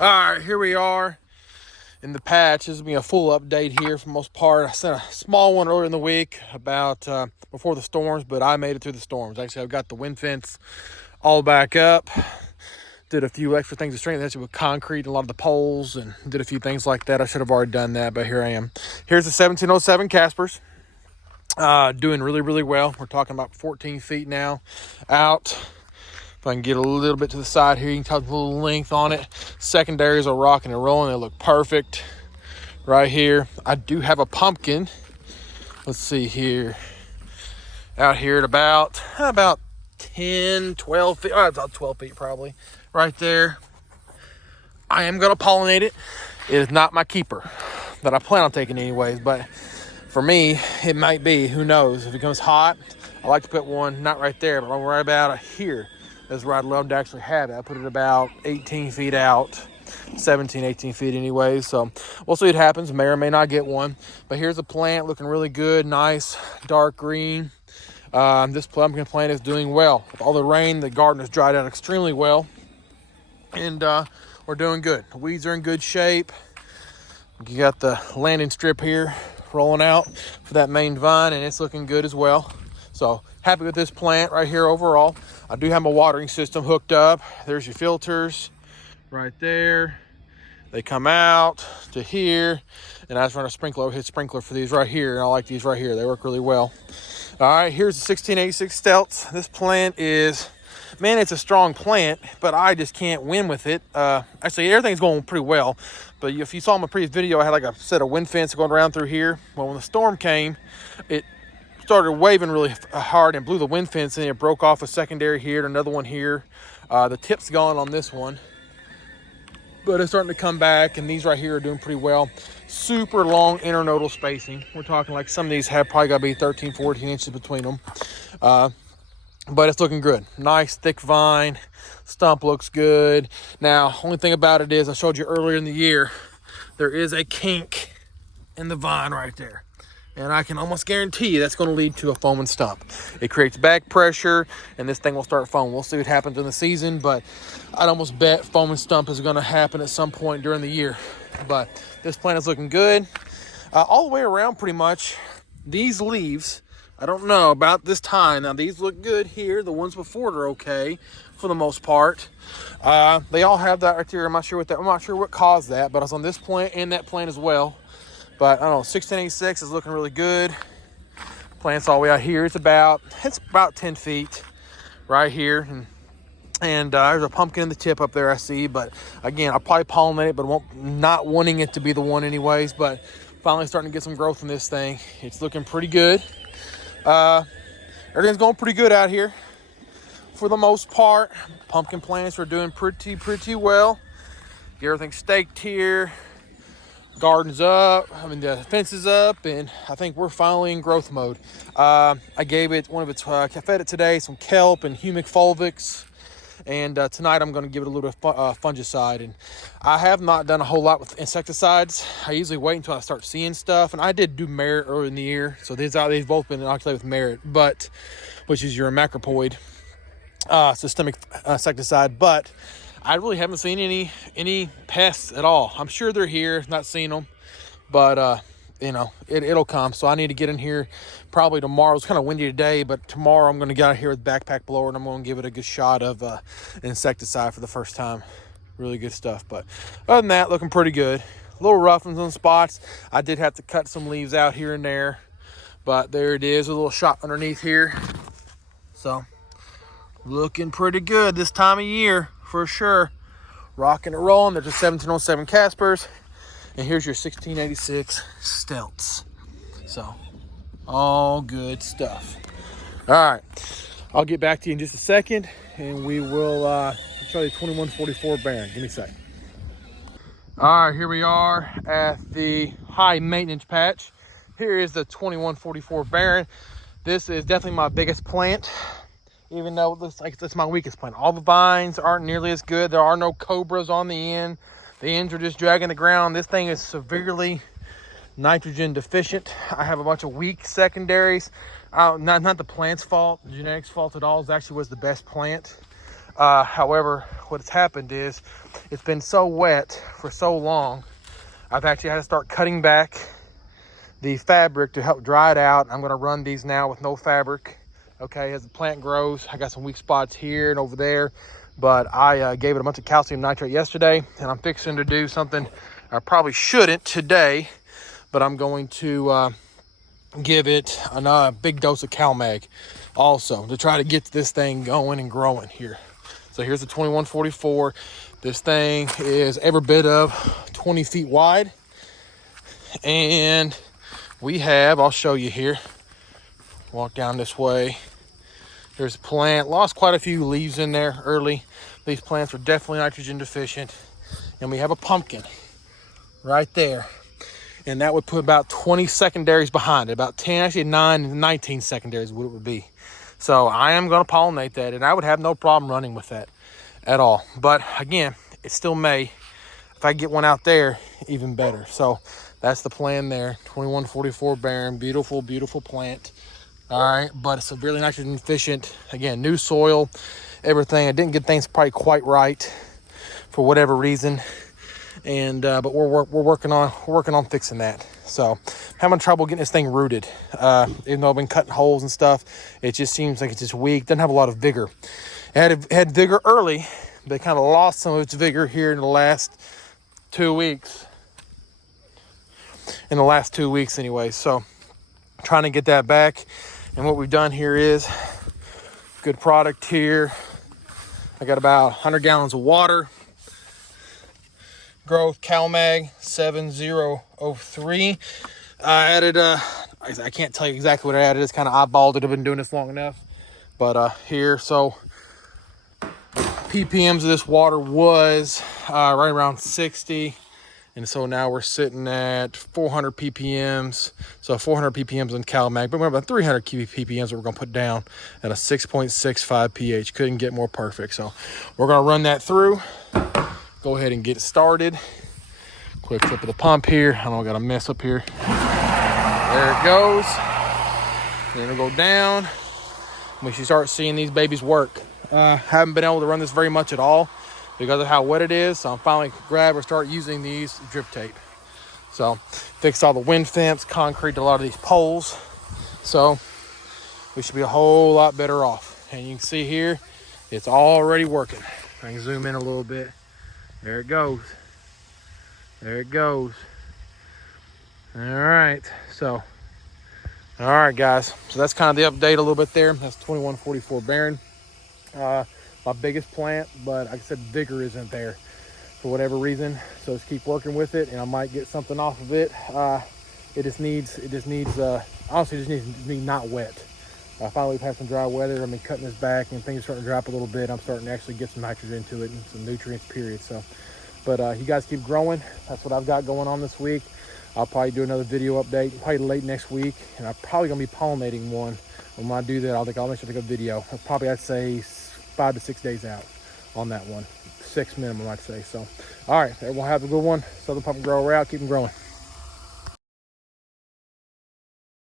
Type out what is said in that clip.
All right, here we are in the patch. This will be a full update here for the most part. I sent a small one earlier in the week about before the storms, but I made it through the storms. Actually, I've got the wind fence all back up. Did a few extra things to strengthen it with concrete, a lot of the poles, and did a few things like that. I should have already done that, but here I am. Here's the 1707 Caspers. Doing really, really well. We're talking about 14 feet now out. If I can get a little bit to the side here, you can tell a little length on it. Secondaries are rocking and rolling. They look perfect right here. I do have a pumpkin. Let's see here. Out here at about 10, 12 feet. Oh, about 12 feet probably. Right there. I am going to pollinate it. It is not my keeper that I plan on taking anyways, but for me, it might be. Who knows? If it becomes hot, I like to put one, not right there, but right about here. That's where I'd love to actually have it. I put it about 18 feet out, 17, 18 feet anyways. So we'll see what happens. May or may not get one. But here's a plant looking really good, nice, dark green. This pumpkin plant is doing well. With all the rain, the garden has dried out extremely well. And we're doing good. The weeds are in good shape. You got the landing strip here rolling out for that main vine, and it's looking good as well. So happy with this plant right here overall. I do have my watering system hooked up. There's your filters right there. They come out to here, and I just run a sprinkler, hit sprinkler for these right here, and I like these right here. They work really well. All right, here's the 1686 Stelts. This plant is, man, it's a strong plant, but I just can't win with it. Actually, everything's going pretty well, but if you saw my previous video, I had like a set of wind fence going around through here. Well, when the storm came, it started waving really hard and blew the wind fence, and it broke off a secondary here and another one here. The tip's gone on this one, but it's starting to come back, and these right here are doing pretty well. Super long internodal spacing. We're talking like some of these have probably got to be 13, 14 inches between them. But it's looking good. Nice thick vine. Stump looks good. Now, only thing about it is, I showed you earlier in the year, there is a kink in the vine right there. And I can almost guarantee you that's going to lead to a foaming stump. It creates back pressure, and this thing will start foaming. We'll see what happens in the season, but I'd almost bet foaming stump is going to happen at some point during the year. But this plant is looking good. All the way around pretty much. These leaves, I don't know about this time. Now, these look good here. The ones before are okay for the most part. They all have that right there. I'm not sure what caused that, but I was on this plant and that plant as well. But I don't know, 1686 is looking really good. Plant's all the way out here. It's about 10 feet right here. And there's a pumpkin in the tip up there I see. But again, I'll probably pollinate it, but not wanting it to be the one anyways. But finally starting to get some growth in this thing. It's looking pretty good. Everything's going pretty good out here for the most part. Pumpkin plants are doing pretty well. Get everything staked here. Garden's up, the fence is up, and I think we're finally in growth mode. I gave it I fed it today some kelp and humic fulvics, and tonight I'm going to give it a little bit of fungicide. And I have not done a whole lot with insecticides. I usually wait until I start seeing stuff, and I did do Merit earlier in the year, so they've both been inoculated with Merit, which is your macropoid systemic insecticide, but I really haven't seen any pests at all. I'm sure they're here, not seen them, but it'll come. So I need to get in here probably tomorrow. It's kind of windy today, but tomorrow I'm going to get out here with backpack blower, and I'm going to give it a good shot of insecticide for the first time. Really good stuff. But other than that, looking pretty good. A little rough in some spots. I did have to cut some leaves out here and there, but there it is, a little shot underneath here. So looking pretty good this time of year. For sure. Rocking and rolling. There's a 1707 Caspers. And here's your 1686 Stelts. So, all good stuff. All right. I'll get back to you in just a second. And we will show you 2144 Barren. Give me a second. All right. Here we are at the high maintenance patch. Here is the 2144 Barren. This is definitely my biggest plant, even though it looks like it's my weakest plant. All the vines aren't nearly as good. There are no cobras on the end. The ends are just dragging the ground. This thing is severely nitrogen deficient. I have a bunch of weak secondaries. Not the plant's fault, the genetics fault at all. It actually was the best plant. However, what's happened is it's been so wet for so long, I've actually had to start cutting back the fabric to help dry it out. I'm going to run these now with no fabric. Okay, as the plant grows, I got some weak spots here and over there, but I gave it a bunch of calcium nitrate yesterday, and I'm fixing to do something I probably shouldn't today, but I'm going to give it a big dose of CalMag also to try to get this thing going and growing here. So here's the 2144. This thing is every bit of 20 feet wide, and we have, I'll show you here, walk down this way. There's a plant, lost quite a few leaves in there early. These plants are definitely nitrogen deficient. And we have a pumpkin right there. And that would put about 20 secondaries behind it, about 10, actually 19 secondaries what it would be. So I am going to pollinate that, and I would have no problem running with that at all. But again, it's still May. If I get one out there, even better. So that's the plan there. 2144 Barren, beautiful, beautiful plant. All right, but it's severely nitrogen deficient. Again, new soil, everything. I didn't get things probably quite right for whatever reason, and but we're working on fixing that. So having trouble getting this thing rooted. Even though I've been cutting holes and stuff, it just seems like it's just weak. Doesn't have a lot of vigor. It had vigor early, but it kind of lost some of its vigor here in the last 2 weeks. In the last 2 weeks, anyway. So trying to get that back. And what we've done here is good product here. I got about 100 gallons of water. Growth CalMag 7003. I added, I can't tell you exactly what I added. It's kind of eyeballed it. I've been doing this long enough. But here, so ppms of this water was right around 60. And so now we're sitting at 400 ppms. So 400 ppms on CalMag, but we're about 300 ppms that we're going to put down at a 6.65 pH. Couldn't get more perfect. So we're going to run that through. Go ahead and get it started. Quick flip of the pump here. I know I got a mess up here. There it goes. Then it'll go down. We should start seeing these babies work. Haven't been able to run this very much at all because of how wet it is. So I'm finally start using these drip tape. So fixed all the wind fence, concrete a lot of these poles. So we should be a whole lot better off. And you can see here, it's already working. I can zoom in a little bit. There it goes. There it goes. All right. So, all right, guys. So that's kind of the update a little bit there. That's 2144 Barren. My biggest plant, but like I said, vigor isn't there for whatever reason. So let's keep working with it, and I might get something off of it. It just needs honestly, it just needs to be not wet. Finally, we've had some dry weather. I've been cutting this back, and things are starting to drop a little bit. I'm starting to actually get some nitrogen into it and some nutrients, period. So, but you guys keep growing. That's what I've got going on this week. I'll probably do another video update probably late next week, and I'm probably gonna be pollinating one. When I do that, I'll make sure to take a video. Probably I'd say 5 to 6 days out on that one. 6 minimum, I'd say. So, all right, everyone have a good one. Southern Pumpkin Grower out. Keep them growing.